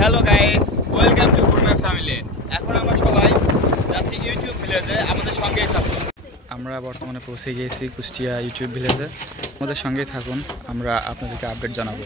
Hello guys, welcome to gourmet family. এখন আমরা সবাই যাচ্ছি ইউটিউব ভিলেজে, আমাদের সঙ্গেই থাকুন। আমরা বর্তমানে পৌঁছে গিয়েছি কুষ্টিয়া ইউটিউব ভিলেজে, আমাদের সঙ্গেই থাকুন, আমরা আপনাদেরকে আপডেট জানাবো।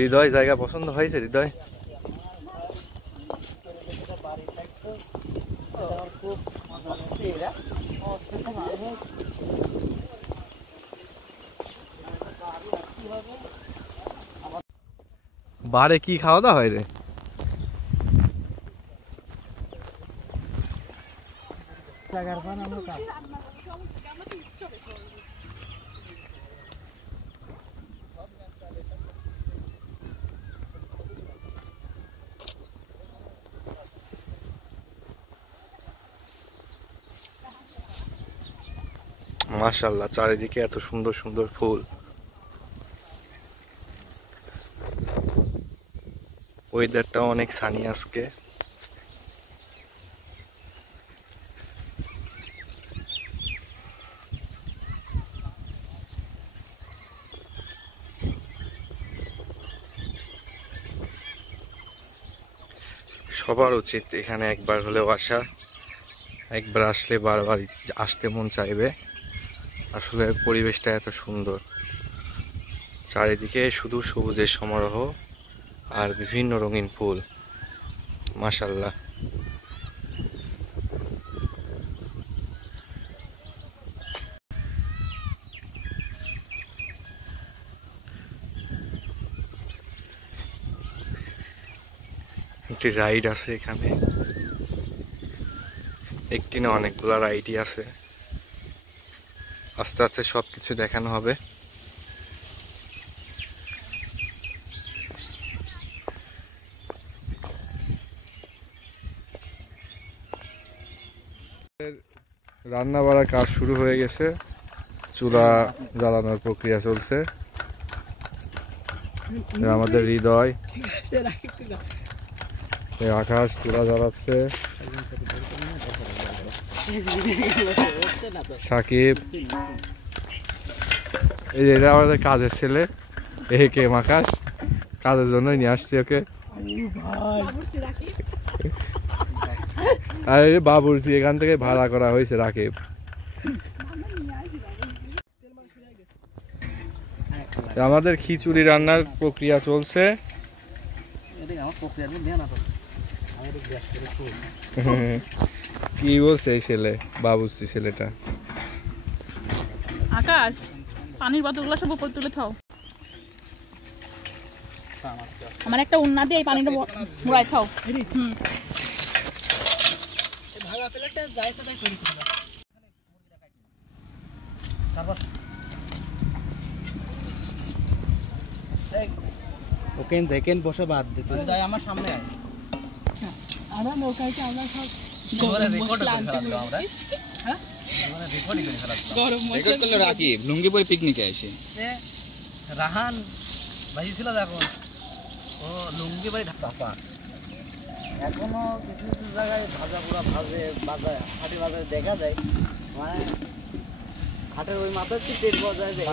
হৃদয় জায়গা পছন্দ হয়েছে? হৃদয় বারে কি খাওয়া দাওয়া হয় রে? মাশাআল্লাহ, চারিদিকে এত সুন্দর সুন্দর ফুল। ওয়েদারটাও অনেক সানি আজকে। সবার উচিত এখানে একবার হলেও আসা। একবার আসলে বারবার আসতে মন চাইবে। আসলে পরিবেশটা এত সুন্দর, চারিদিকে শুধু সবুজের সমারোহ আর বিভিন্ন রঙিন ফুল। মাশাআল্লাহ। একটি রাইড আছে এখানে, একটি না অনেকগুলা রাইডই আছে। আস্তে আস্তে সবকিছু দেখানো হবে। রান্না বাড়ার কাজ শুরু হয়ে গেছে, চুলা জ্বালানোর প্রক্রিয়া চলছে। আমাদের হৃদয়, আকাশ চুলা জ্বালাচ্ছে, সাকিব, এই যে এটা আমাদের কাজের ছেলে, কে আকাশ, কাজের জন্যই নিয়ে আসছি ওকে। আর বাবুর্চি এখান থেকে ভাড়া করা হয়েছে রাকিব। আমাদের খিচুড়ি রান্নার প্রক্রিয়া চলছে। কি বলছে এই ছেলে, বাবুর্চি ছেলেটা? আকাশ, পানির বোতলগুলো সব উপর তুলে থাও। আমার একটা উন্না দিয়ে এই পানিটা মুড়াই খাও। ওকে দেখেন বসে বাদ দিতে যাই আমার সামনে আয়। আমরা নৌকাইতে আমরা সব রাকিব লুঙ্গি পরে পিকনিকে আসে। রাহান ভাই ছিল এখন, ও লুঙ্গি পরে ঢাকা। এখনো কিছু কিছু জায়গায় ভাজা পোড়া ভাজে বাজায়, হাটে বাজারে দেখা যায়। মানে হাটের ওই মাথার কি টেট বাজায় যে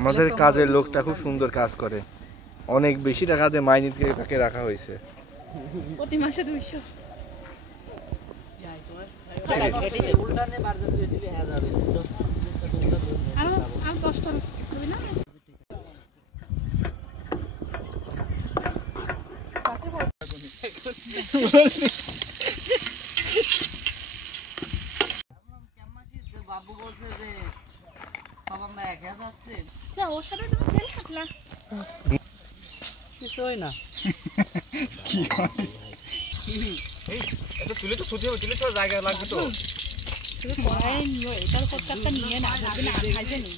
আমাদের কাজের লোকটা খুব সুন্দর কাজ করে, অনেক বেশি টাকা দিয়ে মাইনে থেকে তাকে রাখা হয়েছে। প্রতি মাসে 200। বাবু বলছে যে সব আমরা একা যাচ্ছি। ওর সাথে তুমি খেলে থাকলা, কিছু হয় না। কি এটা তুলে তো ছুটি হবে, তুলে তো জায়গা লাগবে তো। এটার প্রত্যেকটা নিয়ে না খাইছে নি।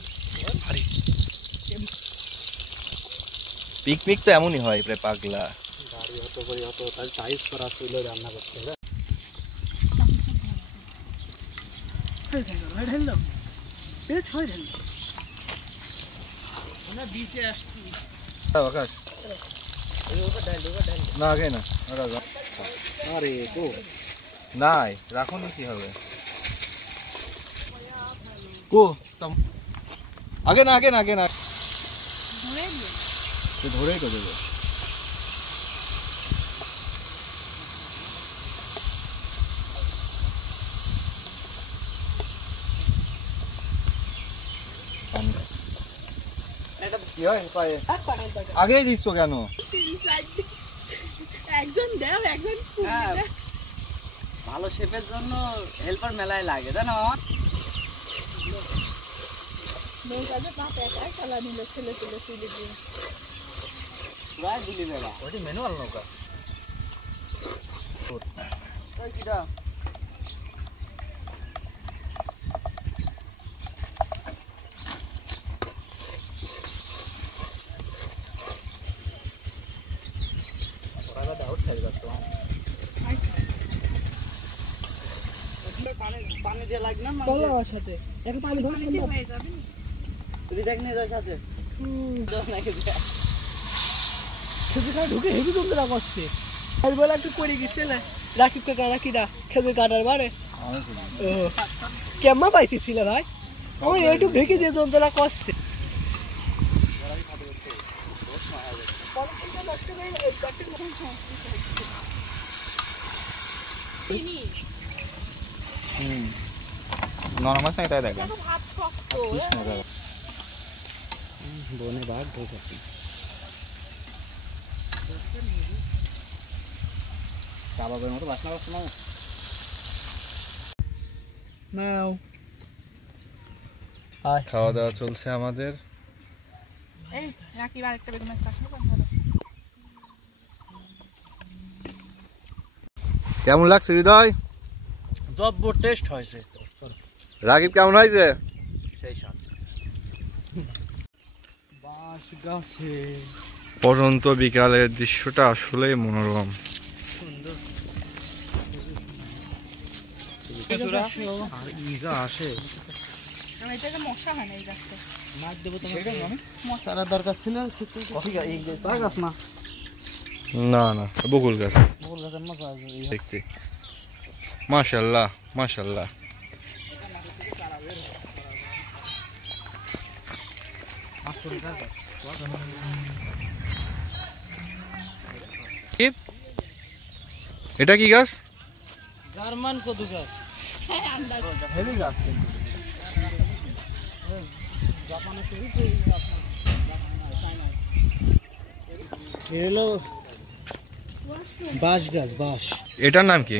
পিকনিক তো এমনই হয়, প্রায় পাগলা গাড়ি অত করে অত টাইস করা তুলে রান্না করতে হবে। না আগে না নাই রাখো নি কি হবে আগে না ধরেই তো দেবে কি হয় পায়ে আগেই দিচ্ছ কেন একজন দেও একজন ভালো শেফের জন্য হেল্পার মেলায় লাগে জানো নৌকাতে পাতে একা খেলা নিল ছেলে তুলে তুলে দিয়ে প্রায় দিলি মেলা ওইটি ম্যানুয়াল নৌকা ওই কিটা পানি দিয়ে লাগ না কলার সাথে একটা পানি ভরা সম্ভব হয়ে যাবে তুই দেখ নিয়ে যার সাথে খেজুর ঢুকে হেভি জমতে করছে আর বলে একটু করে গেছে না রাকিব কাকা রাকিদা খেজুর কাটার বারে কেমন পাইছি ছিল ভাই আমার এইটুকু ঢেকে দিয়ে যন্ত্রণা করছে নরমাল সাইড তাই দেখেন ভাত শক্ত বনে বাঘ ঢোকাচ্ছি কাবাবের মতো বাসনা করছে না নাও খাওয়া দাওয়া চলছে আমাদের এই রাকিব আরেকটা বেগুনের চাটনি কেমন লাগছে হৃদয় জব্ব টেস্ট হয়েছে রাকিব কেমন হয়েছে সেই স্বাদ বাঁশ গাছে পরন্ত বিকালের দৃশ্যটা আসলেই মনোরম আর ইগা আসে আমি এটা মশা হয় না এই গাছটা মাছ দেবো তোমাকে মশার দরকার ছিল গাছ না না না বকুল গাছ বকুল গাছের মশা আছে দেখতে মাশাআল্লাহ মাশাআল্লাহ এটা কি গাছ জার্মান কদু গাছ হ্যাঁ আন্দাজ হেভি গাছ এলো বাঁশ গাছ বাঁশ এটার নাম কি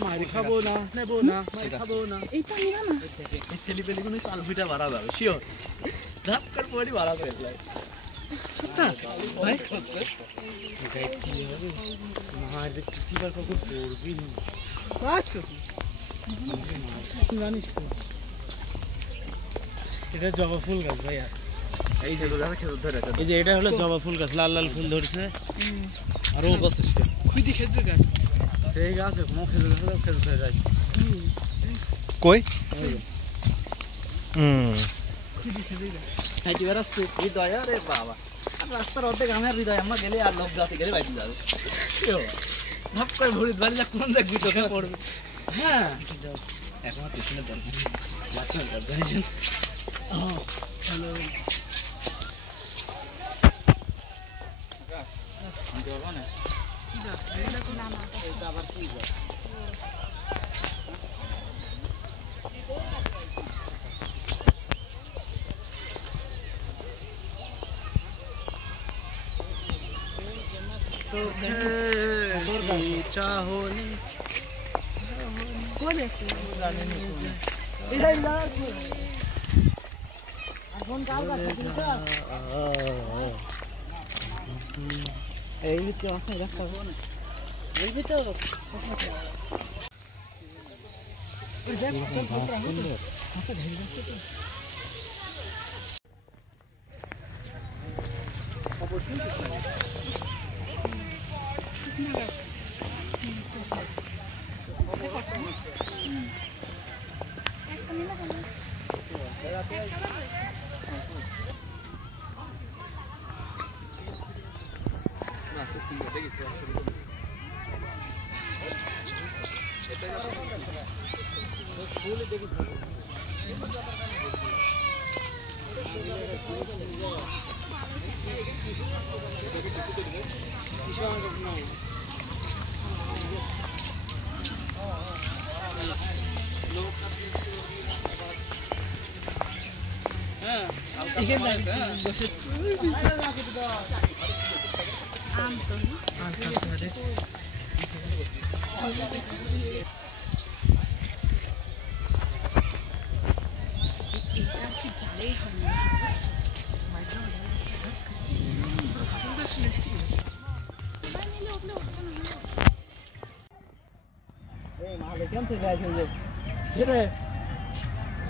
মারি খাবো না নেবো না মারি খাবো না এইটা নিবা না এই ছেলে পেলে কোনো চাল ভিটা ভাড়া যাবে শিওর ধাপ করে পড়ি ভাড়া করে ফেলাই ভাই কি হবে মার কি বার কখন পড়বি না জানিস তো এটা জবা ফুল গাছ ভাই এই যে গাছে খেজুর ধরে আছে এই যে এটা হলো জবা ফুল গাছ লাল লাল ফুল ধরছে আর ও গাছ খুদি খেজুর গাছ সেই গাছ মো খেজুর গাছ খেজুর ধরে আছে কই খুদি খেজুর গাছ হাইটি বেরাচ্ছে হৃদয় রে বাবা আর রাস্তার অর্ধেক আমার হৃদয় আমরা গেলে আর লোক যাতে গেলে বাইতে যাবে ভাব করে ভরি বাড়ি যা কোন দেখবি তোকে পড়বে হ্যাঁ এখন টিউশনের দরকার লাচনের দরকার জানিস হ্যালো চাহনি কোন আছে এটা না এখন কাল কাছে এই কি আছে রাস্তা কোন বলবি তো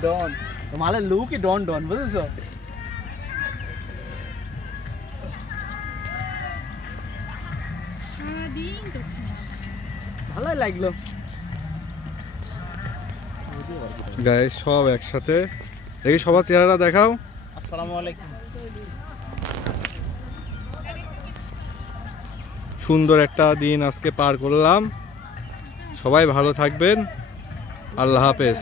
ডন তোমার লুকই ডন ডন বুঝেছো? ভালোই লাগলো। গাইস সব একসাথে দেখি, সবার চেহারা দেখাও। আসসালামু আলাইকুম। সুন্দর একটা দিন আজকে পার করলাম। সবাই ভালো থাকবেন। আল্লাহ হাফেজ।